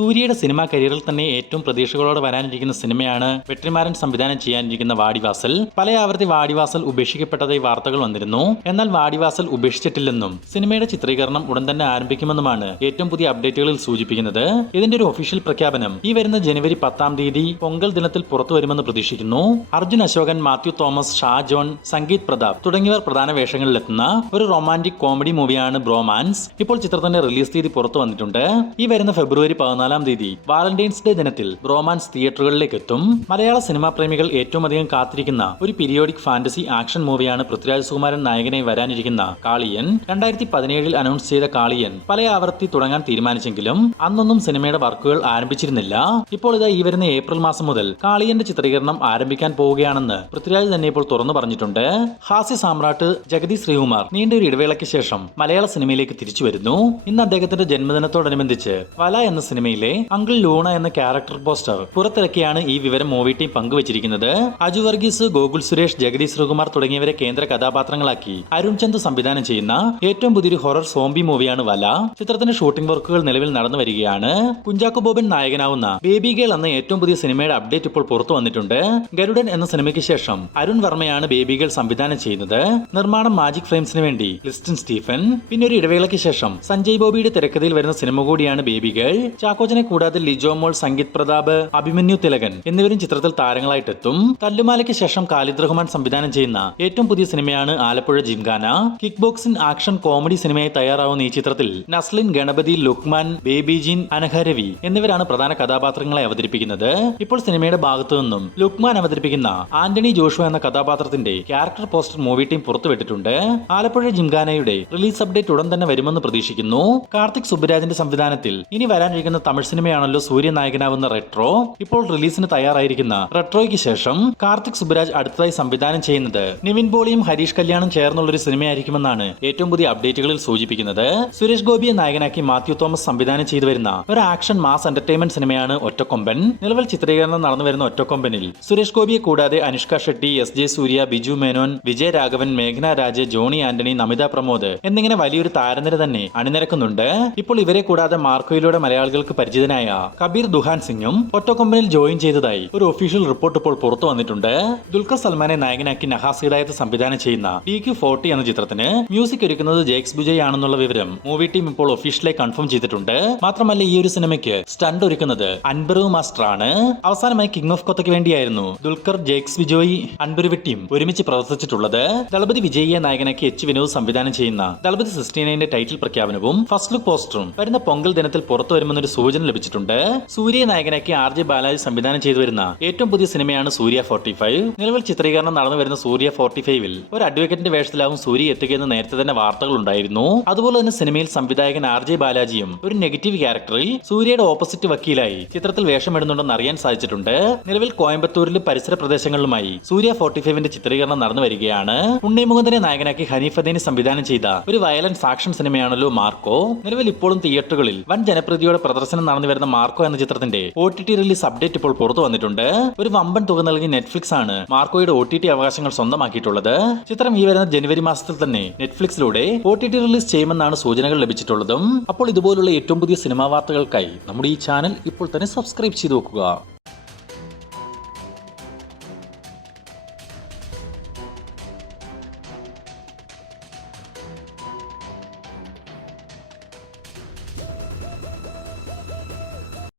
സൂര്യയുടെ സിനിമാ കരിയറിൽ തന്നെ ഏറ്റവും പ്രതീക്ഷകളോടെ വരാനിരിക്കുന്ന സിനിമയാണ് വെട്രിമാരൻ സംവിധാനം ചെയ്യാനിരിക്കുന്ന വാടിവാസൽ. പല ആവർത്തി വാടിവാസൽ ഉപേക്ഷിക്കപ്പെട്ടതായി വാർത്തകൾ വന്നിരുന്നു. എന്നാൽ വാടിവാസൽ ഉപേക്ഷിച്ചിട്ടില്ലെന്നും സിനിമയുടെ ചിത്രീകരണം ഉടൻ തന്നെ ആരംഭിക്കുമെന്നുമാണ് ഏറ്റവും പുതിയ അപ്ഡേറ്റുകളിൽ സൂചിപ്പിക്കുന്നത്. ഇതിന്റെ ഒരു ഒഫീഷ്യൽ പ്രഖ്യാപനം ഈ വരുന്ന ജനുവരി 10-ാം തീയതി പൊങ്കൽ ദിനത്തിൽ പുറത്തു വരുമെന്ന് പ്രതീക്ഷിക്കുന്നു. അർജുൻ അശോകൻ, മാത്യു തോമസ്, ഷാ ജോൺ, സംഗീത് പ്രതാപ് തുടങ്ങിയവർ പ്രധാന വേഷങ്ങളിലെത്തുന്ന ഒരു റൊമാന്റിക് കോമഡി മൂവിയാണ് ബ്രോമാൻസ്. ഇപ്പോൾ ചിത്രത്തിന്റെ റിലീസ് തീയതി പുറത്തു വന്നിട്ടുണ്ട്. ഈ വരുന്ന ഫെബ്രുവരി 14-ാം തീയതി വാലന്റൈൻസ് ഡേ ദിനത്തിൽ ബ്രോമാൻസ് തിയേറ്ററുകളിലേക്ക് എത്തും. മലയാള സിനിമാ പ്രേമികൾ ഏറ്റവും അധികം കാത്തിരിക്കുന്ന ഒരു പീരിയോഡിക് ഫാന്റസി ആക്ഷൻ മൂവിയാണ് പൃഥ്വിരാജ് സുകുമാരൻ നായകനായി വരാനിരിക്കുന്ന കാളിയൻ. 2017-ൽ അനൗൺസ് ചെയ്ത കാളിയൻ പല ആവർത്തി തുടങ്ങാൻ തീരുമാനിച്ചെങ്കിലും അന്നൊന്നും സിനിമയുടെ വർക്കുകൾ ആരംഭിച്ചിരുന്നില്ല. ഇപ്പോൾ ഇതാ ഈ വരുന്ന ഏപ്രിൽ മാസം മുതൽ കാളിയന്റെ ചിത്രീകരണം ആരംഭിക്കാൻ പോവുകയാണെന്ന് പൃഥ്വിരാജ് തന്നെ ഇപ്പോൾ തുറന്നു പറഞ്ഞിട്ടുണ്ട്. ഹാസ്യ സാമ്രാട്ട് ജഗതി ശ്രീകുമാർ നീണ്ടൊരു ഇടവേളയ്ക്ക് ശേഷം മലയാള സിനിമയിലേക്ക് തിരിച്ചു വരുന്നു. ഇന്ന് അദ്ദേഹത്തിന്റെ ജന്മദിനത്തോടനുബന്ധിച്ച് വല എന്ന സിനിമയിലെ അങ്കിൾ ലൂണ എന്ന ക്യാരക്ടർ പോസ്റ്റർ പുറത്തിറക്കിയാണ് ഈ വിവരം മൂവി ടീം പങ്കുവച്ചിരിക്കുന്നത്. അജു വർഗീസ്, ഗോകുൽ സുരേഷ്, ജഗതി ശ്രീകുമാർ തുടങ്ങിയവരെ കേന്ദ്ര കഥാപാത്രങ്ങളാക്കി അരുൺ ചന്ദ് സംവിധാനം ചെയ്യുന്ന ഏറ്റവും പുതിയൊരു ഹൊറർ സോംബി മൂവിയാണ് വല. ചിത്രത്തിന്റെ ഷൂട്ടിംഗ് വർക്കുകൾ നിലവിൽ നടന്നു വരികയാണ്. കുഞ്ചാക്കോ ബോബൻ നായകനാവുന്ന ബേബി ഗേൾ എന്ന ഏറ്റവും പുതിയ സിനിമയുടെ അപ്ഡേറ്റ് ഇപ്പോൾ പുറത്തു വന്നിട്ടുണ്ട്. ഗരുഡൻ എന്ന സിനിമയ്ക്ക് ശേഷം അരുൺ വർമ്മയാണ് ബേബി ഗേൾ സംവിധാനം ചെയ്യുന്നത്. നിർമ്മാണം മാജിക് ഫ്രെയിംസിന് വേണ്ടി ലിസ്റ്റൻ സ്റ്റീഫൻ. പിന്നെ ഒരു ഇടവേളയ്ക്ക് ശേഷം സഞ്ജയ് ബോബിയുടെ തിരക്കഥയിൽ വരുന്ന സിനിമ കൂടിയാണ് ബേബി ഗേൾ. ചാക്കോച്ചനെ കൂടാതെ ലിജോ മോൾ, സംഗീത് പ്രതാപ്, അഭിമന്യു തിലകൻ എന്നിവരും ചിത്രത്തിൽ താരങ്ങളായിട്ടെത്തും. തല്ലുമാലയ്ക്ക് ശേഷം ഖാലിദ് റഹ്മാൻ സംവിധാനം ചെയ്യുന്ന ഏറ്റവും പുതിയ സിനിമയാണ് Alappuzha gymkhana. Kick boxing action comedy സിനിമയായി തയ്യാറാവുന്ന ഈ ചിത്രത്തിൽ നസ്ലിൻ, ഗണപതി, ലുക്മാൻ, ബേബി ജീൻ, അനഘരവി എന്നിവരാണ് പ്രധാന കഥാപാത്രങ്ങളെ അവതരിപ്പിക്കുന്നത്. ഇപ്പോൾ സിനിമയുടെ ഭാഗത്തു നിന്നും ലുക്മാൻ അവതരിപ്പിക്കുന്ന ആന്റണി ജോഷുവ എന്ന കഥാപാത്രത്തിന്റെ ക്യാരക്ടർ പോസ്റ്റർ മൂവി ടീം പുറത്തുവിട്ടിട്ടുണ്ട്. ആലപ്പുഴ ജിംഖാനയുടെ റിലീസ് അപ്ഡേറ്റ് ഉടൻ തന്നെ വരുമെന്ന് പ്രതീക്ഷിക്കുന്നു. കാർത്തിക് സുബ്ബരാജിന്റെ സംവിധാനത്തിൽ ഇനി വരാനിരിക്കുന്ന തമിഴ് സിനിമയാണല്ലോ സൂര്യ നായകനാവുന്ന റെട്രോ. ഇപ്പോൾ റിലീസിന് തയ്യാറായിരിക്കുന്ന റെട്രോയ്ക്ക് ശേഷം കാർത്തിക് സുബ്ബരാജ് അടുത്തതായി സംവിധാനം ചെയ്യുന്നത് നിവിൻ പോളിയും ഹരീഷ് കല്യാണും ചേർന്നുള്ളൊരു സിനിമയായിരിക്കുമെന്നാണ് ഏറ്റവും പുതിയ അപ്ഡേറ്റുകളിൽ സൂചിപ്പിക്കുന്നത്. സുരേഷ് ഗോപിയെ നായകനാക്കി മാത്യു തോമസ് സംവിധാനം ചെയ്തു വരുന്ന ഒരു ആക്ഷൻ മാസ് എന്റർടൈൻമെന്റ് സിനിമയാണ് ഒറ്റക്കൊമ്പൻ. നിലവിൽ ചിത്രീകരണം നടന്നു വരുന്ന ഒറ്റക്കൊമ്പനിൽ സുരേഷ് ഗോപിയെ കൂടാതെ അനുഷ്ക ഷെട്ടി, എസ്.ജെ. സൂര്യ, ബിജു മേനോൻ, വിജയ് രാഘവൻ, മേഘ്ന രാജ്, ജോണി ആന്റണി, നമിത പ്രമോദ് എന്നിങ്ങനെ വലിയൊരു താരനിര തന്നെ അണിനിരക്കുന്നുണ്ട്. ഇപ്പോൾ ഇവരെ കൂടാതെ മാർക്കോയിലൂടെ മലയാളികൾക്ക് പരിചിതനായ കബീർ ദുഹാൻ സിംഗും ഒറ്റക്കൊമ്പനിൽ ജോയിൻ ചെയ്തതായി ഒരു ഒഫീഷ്യൽ റിപ്പോർട്ട് ഇപ്പോൾ പുറത്തു വന്നിട്ടുണ്ട്. ദുൽഖർ സൽമാനെ നായകനാക്കി നഹാസ് ഹിദായത്ത് സംവിധാനം ചെയ്യുന്ന PQ40 എന്ന ചിത്രത്തിന് മ്യൂസിക് ഒരുക്കുന്നത് ജേക്സ് ബുജയ് ആണെന്നുള്ള വിവരം മൂവി ടീം ഇപ്പോൾ ഒഫീഷ്യലായി കൺഫേം ചെയ്തിട്ടുണ്ട്. മാത്രമല്ല ഈ ഒരു സിനിമയ്ക്ക് സ്റ്റണ്ട് ഒരുക്കുന്നത് അൻബറു മാസ്റ്റർ ആണ്. അവസാനമായി കിങ് ഓഫ് കൊത്തയ്ക്ക് വേണ്ടിയായിരുന്നു ദുൽഖർ, ജേക്സ് ബിജോയ്, അൻബറുവി ടീം ഒരുമിച്ച് പ്രവർത്തിച്ചിട്ടുള്ളത്. ദളപതി വിജയിയെ നായകനാക്കി H. വിനോദ് സംവിധാനം ചെയ്യുന്ന ദളപതി 69ന്റെ ടൈറ്റിൽ പ്രഖ്യാപനവും ഫസ്റ്റ് ലുക്ക് പോസ്റ്ററും വരുന്ന പൊങ്കൽ ദിനത്തിൽ പുറത്തു വരുമെന്നൊരു സൂചന ലഭിച്ചിട്ടുണ്ട്. സൂര്യയെ നായകനാക്കി RJ ബാലാജി സംവിധാനം ചെയ്തു വരുന്ന ഏറ്റവും പുതിയ സിനിമയാണ് സൂര്യ 45. നിലവിൽ ചിത്രീകരണം നടന്നു വരുന്ന സൂര്യ 45-ൽ ഒരു അഡ്വക്കേറ്റിന്റെ വേഷത്തിലാവും സൂര്യ എത്തുകയെന്ന് നേരത്തെ തന്നെ വാർത്തകൾ ഉണ്ടായിരുന്നു. അതുപോലെ തന്നെ സിനിമയിൽ സംവിധായകൻ RJ ബാലാജിയും ഒരു നെഗറ്റീവ് ക്യാരക്ടറിൽ സൂര്യയുടെ ഓപ്പോസിറ്റ് വക്കീലായി ചിത്രത്തിൽ വേഷമിടുന്നുണ്ടെന്ന് അറിയാൻ സാധിച്ചിട്ടുണ്ട്. നിലവിൽ കോയമ്പത്തൂരിലും പരിസര പ്രദേശങ്ങളിലുമായി സൂര്യ 45ന്റെ ചിത്രീകരണം നടന്നു വരികയാണ്. ഉണ്ണി മുകുന്ദനെ നായകനാക്കി ഹനീഫ് അദീനി സംവിധാനം ചെയ്ത ഒരു വയലൻസ് ആക്ഷൻ സിനിമയാണല്ലോ മാർക്കോ. നിലവിൽ ഇപ്പോഴും തിയേറ്ററുകളിൽ വൻ ജനപ്രീതിയോടെ പ്രദർശനം നടന്നു വരുന്ന മാർക്കോ എന്ന ചിത്രത്തിന്റെ OTT റിലീസ് അപ്ഡേറ്റ് ഇപ്പോൾ പുറത്തു വന്നിട്ടുണ്ട്. ഒരു വമ്പൻ തുക നൽകി നെറ്റ്ഫ്ലിക്സ് ആണ് മാർക്കോയുടെ OTT അവകാശങ്ങൾ സ്വന്തമാക്കിയിട്ടുള്ളത്. ചിത്രം ഈ വരുന്ന ജനുവരി മാസത്തിൽ തന്നെ നെറ്റ്ഫ്ലിക്സിലൂടെ OTT റിലീസ് ചെയ്യുമെന്നാണ് സൂചനകൾ ലഭിച്ചിട്ടുള്ളതും. അപ്പോൾ ഇതുപോലുള്ള ഏറ്റവും പുതിയ സിനിമാ വാർത്തകൾക്കായി നമ്മുടെ ഈ ചാനൽ ഇപ്പോൾ തന്നെ സബ്സ്ക്രൈബ് ചെയ്തു വെക്കുക.